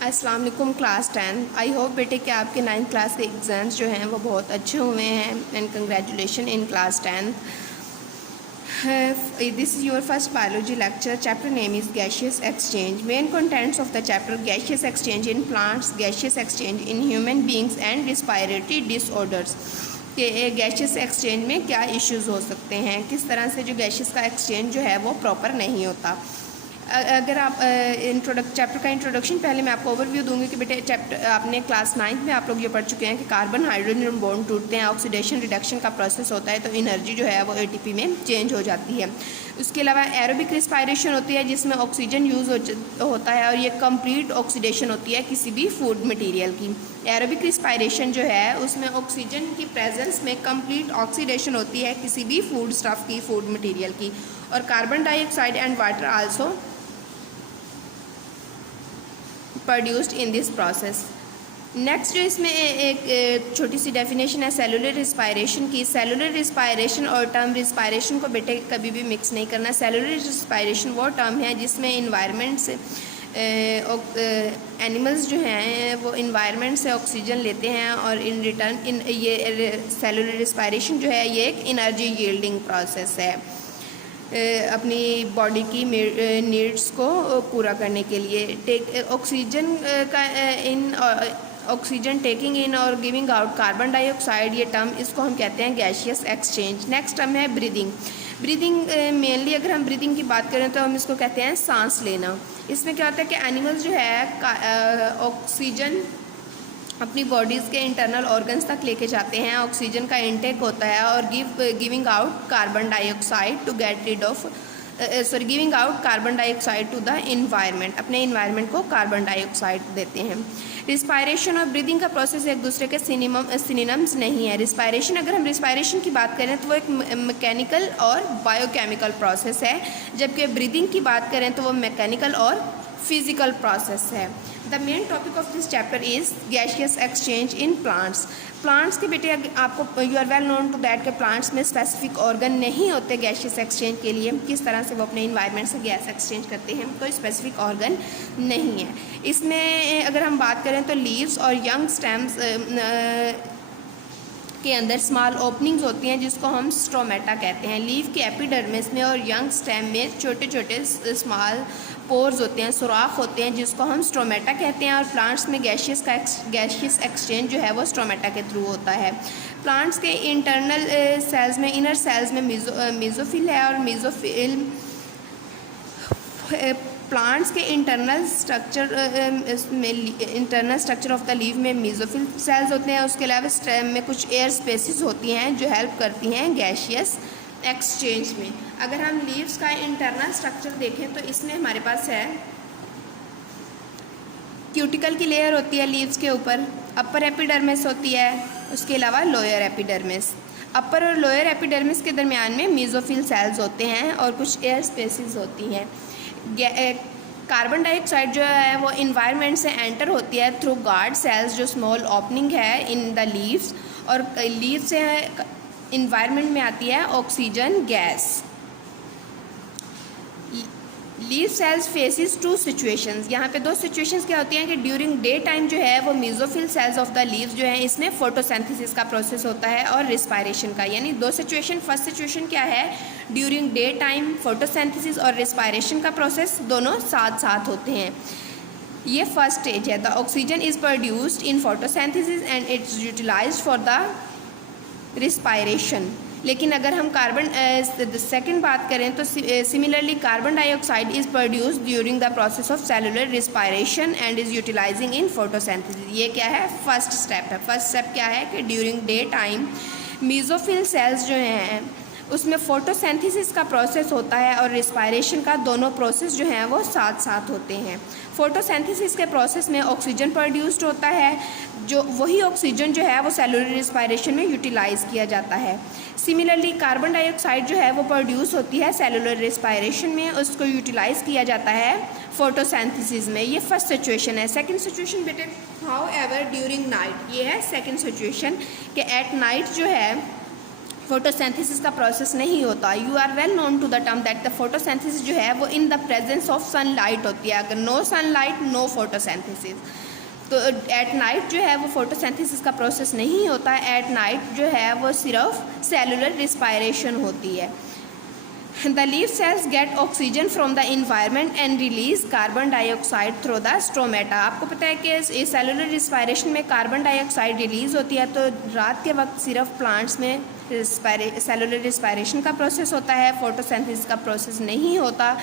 अस्सलाम वालेकुम class 10। I hope बेटे कि आपके 9th क्लास के एग्ज़ाम्स जो हैं वो बहुत अच्छे हुए हैं and congratulation in class 10। This is your first biology lecture. Chapter name is gaseous exchange. Main contents of the chapter: gaseous exchange in plants, gaseous exchange in human beings and respiratory disorders. कि gaseous exchange में क्या issues हो सकते हैं, किस तरह से जो गैशियस का एक्सचेंज जो है वो प्रॉपर नहीं होता। अगर आप चैप्टर का इंट्रोडक्शन पहले मैं आपको ओवरव्यू दूंगी कि बेटे चैप्टर आपने क्लास 9th में आप लोग ये पढ़ चुके हैं कि कार्बन हाइड्रोजन बॉन्ड टूटते हैं, ऑक्सीडेशन रिडक्शन का प्रोसेस होता है, तो एनर्जी जो है वो एटीपी में चेंज हो जाती है। उसके अलावा एरोबिक रिस्पायरेशन होती है जिसमें ऑक्सीजन यूज़ होता है और ये कंप्लीट ऑक्सीडेशन होती है किसी भी फूड मटेरियल की। एरोबिक रिस्पायरेशन जो है उसमें ऑक्सीजन की प्रेजेंस में कंप्लीट ऑक्सीडेशन होती है किसी भी फूड स्टफ की, फूड मटेरियल की। और carbon dioxide and water also produced in this process. Next जो इसमें एक छोटी सी डेफिनेशन है सेलुलर रिस्पायरेशन की। सेलुलर रिस्पायरेशन और टर्म रिस्पायरेशन को बेटे कभी भी मिक्स नहीं करना। सेलुलर रिस्पायरेशन वो टर्म है जिसमें इन्वायरमेंट से एनिमल्स जो हैं वो इन्वायरमेंट से ऑक्सीजन लेते हैं और इन रिटर्न ये सेलुलर रिस्पायरेशन जो है ये एक एनर्जी यील्डिंग प्रोसेस है अपनी बॉडी की नीड्स को पूरा करने के लिए। ऑक्सीजन का ऑक्सीजन टेकिंग इन और गिविंग आउट कार्बन डाइऑक्साइड, ये टर्म इसको हम कहते हैं गैशियस एक्सचेंज। नेक्स्ट टर्म है ब्रीदिंग। ब्रीदिंग मेनली अगर हम ब्रीदिंग की बात करें तो हम इसको कहते हैं सांस लेना। इसमें क्या होता है कि एनिमल्स जो है ऑक्सीजन अपनी बॉडीज़ के इंटरनल ऑर्गन्स तक लेके जाते हैं, ऑक्सीजन का इनटेक होता है और giving out carbon dioxide to get rid of giving out carbon dioxide to the environment, अपने इन्वायरमेंट को कार्बन डाइऑक्साइड देते हैं। रिस्पायरेशन और ब्रीदिंग का प्रोसेस एक दूसरे के सिनोनिम्स नहीं है। रिस्पायरेशन, अगर हम रिस्पायरेशन की बात करें तो वो एक मैकेनिकल और बायोकेमिकल प्रोसेस है, जबकि ब्रीदिंग की बात करें तो वो मैकेनिकल और फिजिकल प्रोसेस है। The main topic of this chapter is gaseous exchange in plants. Plants के बेटे आपको you are well known to that के प्लांट्स में स्पेसिफिक ऑर्गन नहीं होते गैशियस एक्सचेंज के लिए। किस तरह से वो अपने इन्वायरमेंट से गैस एक्सचेंज करते हैं, कोई स्पेसिफिक ऑर्गन नहीं है। इसमें अगर हम बात करें तो लीव्स और यंग स्टेम्स के अंदर स्मॉल ओपनिंग्स होती हैं जिसको हम स्ट्रोमेटा कहते हैं। लीफ के एपिडर्मिस में और यंग स्टेम में छोटे छोटे स्मॉल पोर्स होते हैं, सुराख होते हैं जिसको हम स्ट्रोमेटा कहते हैं। और प्लांट्स में गैशियस एक्सचेंज जो है वो स्ट्रोमेटा के थ्रू होता है। प्लांट्स के इंटरनल सेल्स में, इनर सेल्स में मेसोफिल है और मेसोफिल प्लांट्स के internal structure of the leaf में मेसोफिल सेल्स होते हैं। उसके अलावा स्टेम में कुछ एयर स्पेसिस होती हैं जो हेल्प करती हैं गैशियस एक्सचेंज में। अगर हम लीव्स का इंटरनल स्ट्रक्चर देखें तो इसमें हमारे पास है क्यूटिकल की लेयर होती है लीव्स के ऊपर, अपर एपिडर्मिस होती है, उसके अलावा लोअर एपिडर्मिस। अपर और लोअर एपिडर्मिस के दरमियान में मेसोफिल सेल्स होते हैं और कुछ एयर स्पेसिस होती हैं। कार्बन डाइऑक्साइड जो है वो इन्वायरमेंट से एंटर होती है थ्रू गार्ड सेल्स, जो स्मॉल ओपनिंग है इन द लीव्स, और लीव से इन्वायरमेंट में आती है oxygen gas. Leave cells faces two situations. यहाँ पे दो सिचुएशंस क्या होती हैं कि ड्यूरिंग डे टाइम जो है वो mesophyll cells of the leaves जो है इसमें फोटोसिंथेसिस का प्रोसेस होता है और रिस्पायरेशन का, यानी दो सिचुएशन। फर्स्ट सिचुएशन क्या है, ड्यूरिंग डे टाइम फोटोसिंथेसिस और रिस्पायरेशन का प्रोसेस दोनों साथ साथ होते हैं। ये फर्स्ट स्टेज है। The oxygen is produced in photosynthesis and it's utilised for the respiration. लेकिन अगर हम कार्बन सेकंड बात करें तो similarly carbon dioxide is produced during the process of cellular respiration and is utilising in photosynthesis. ये क्या है, फर्स्ट स्टेप है। फर्स्ट स्टेप क्या है कि during day time mesophyll cells जो हैं उसमें फोटोसिंथेसिस का प्रोसेस होता है और रिस्पायरेशन का, दोनों प्रोसेस जो हैं वो साथ साथ होते हैं। फोटोसिंथेसिस के प्रोसेस में ऑक्सीजन प्रोड्यूस्ड होता है, जो वही ऑक्सीजन जो है वो सेलुलर रिस्पायरेशन में यूटिलाइज किया जाता है। सिमिलरली कार्बन डाइऑक्साइड जो है वो प्रोड्यूस होती है सेलुलर रिस्पायरेशन में, उसको यूटिलाइज किया जाता है फोटोसिंथेसिस में। ये फर्स्ट सिचुएशन है। सेकंड सिचुएशन बेटे हाउ एवर ड्यूरिंग नाइट, ये है सेकंड सिचुएशन कि एट नाइट जो है फोटोसिंथेसिस का प्रोसेस नहीं होता। You are well known to the term that the photosynthesis जो है वो in the presence of sunlight होती है। अगर नो सनलाइट नो फोटोसिंथेसिस। तो एट नाइट जो है वो फोटोसिंथेसिस का प्रोसेस नहीं होता। एट नाइट जो है वो सिर्फ सेलुलर रिस्पायरेशन होती है। The leaf cells get oxygen from the environment and release carbon dioxide through the stomata। आपको पता है कि सेलुलर रिस्पायरेशन में कार्बन डाइऑक्साइड रिलीज़ होती है, तो रात के वक्त सिर्फ प्लांट्स में सेलुलर रिस्पायरेशन का प्रोसेस होता है, फोटोसिंथेसिस का प्रोसेस नहीं होता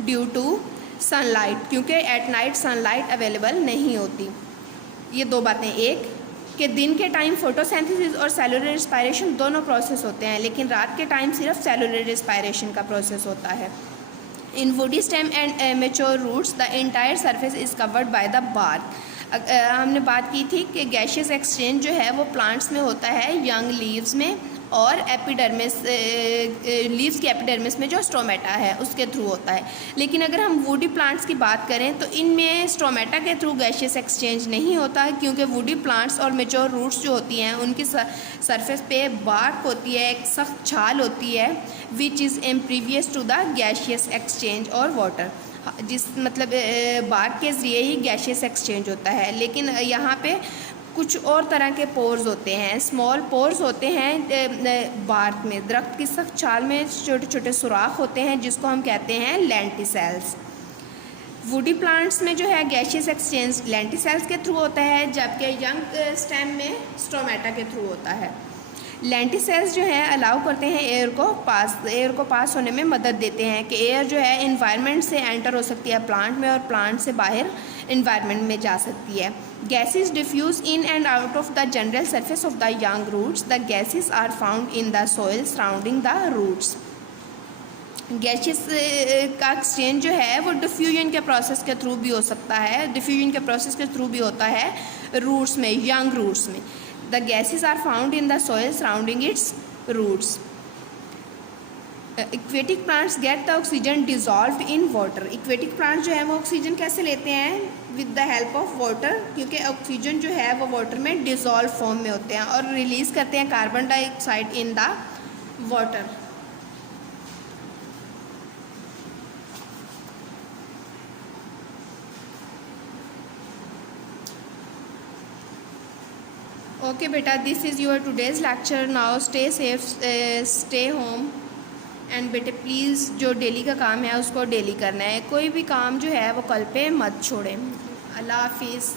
ड्यू टू सनलाइट, क्योंकि एट नाइट सनलाइट अवेलेबल नहीं होती। ये दो बातें, एक कि दिन के टाइम फोटोसिंथेसिस और सेलुलर रिस्पायरेशन दोनों प्रोसेस होते हैं, लेकिन रात के टाइम सिर्फ सेलुलर रिस्पायरेशन का प्रोसेस होता है। In woody stem and mature roots the entire surface is covered by the bark. हमने बात की थी कि गैशियस एक्सचेंज जो है वो प्लांट्स में होता है यंग लीव्स में, और एपिडर्मिस लीव्स की एपिडर्मिस में जो स्टोमेटा है उसके थ्रू होता है। लेकिन अगर हम वुडी प्लांट्स की बात करें तो इनमें स्टोमेटा के थ्रू गैशियस एक्सचेंज नहीं होता, क्योंकि वुडी प्लांट्स और मेच्योर रूट्स जो होती हैं उनकी सरफेस पे बार्क होती है, एक सख्त छाल होती है, which is impervious to the gaseous exchange और वाटर। जिस मतलब बार्क के ज़रिए ही गैशियस एक्सचेंज होता है। लेकिन यहाँ पे कुछ और तरह के पोर्स होते हैं, स्मॉल पोर्स होते हैं बार्क में। दरख्त की सख्त छाल में छोटे छोटे सुराख होते हैं जिसको हम कहते हैं लेंटिसेल्स। वुडी प्लांट्स में जो है गैशियस एक्सचेंज लेंटिसेल्स के थ्रू होता है, जबकि यंग स्टेम में स्टोमेटा के थ्रू होता है। लेंटिसेल्स जो है अलाउ करते हैं एयर को पास होने में मदद देते हैं कि एयर जो है इन्वायरमेंट से एंटर हो सकती है प्लांट में और प्लांट से बाहर इन्वायरमेंट में जा सकती है। Gases diffuse in and out of the general surface of the young roots. The gases are found in the soil surrounding the roots. Gases का एक्सचेंज जो है वो डिफ्यूजन के प्रोसेस के थ्रू भी हो सकता है, डिफ्यूजन के प्रोसेस के थ्रू भी होता है रूट्स में, यंग रूट्स में। The gases are found in the soil surrounding its roots. Aquatic plants get the oxygen dissolved in water. Aquatic plants जो है वो ऑक्सीजन कैसे लेते हैं? With the help of water, क्योंकि ऑक्सीजन जो है वो वाटर में डिज़ोल्व फॉर्म में होते हैं और रिलीज़ करते हैं carbon dioxide in the water. Okay बेटा, this is your today's lecture. Now stay safe, stay home and बेटे प्लीज़ जो डेली का काम है उसको डेली करना है। कोई भी काम जो है वो कल पे मत छोड़ें। अल्लाह हाफिज़।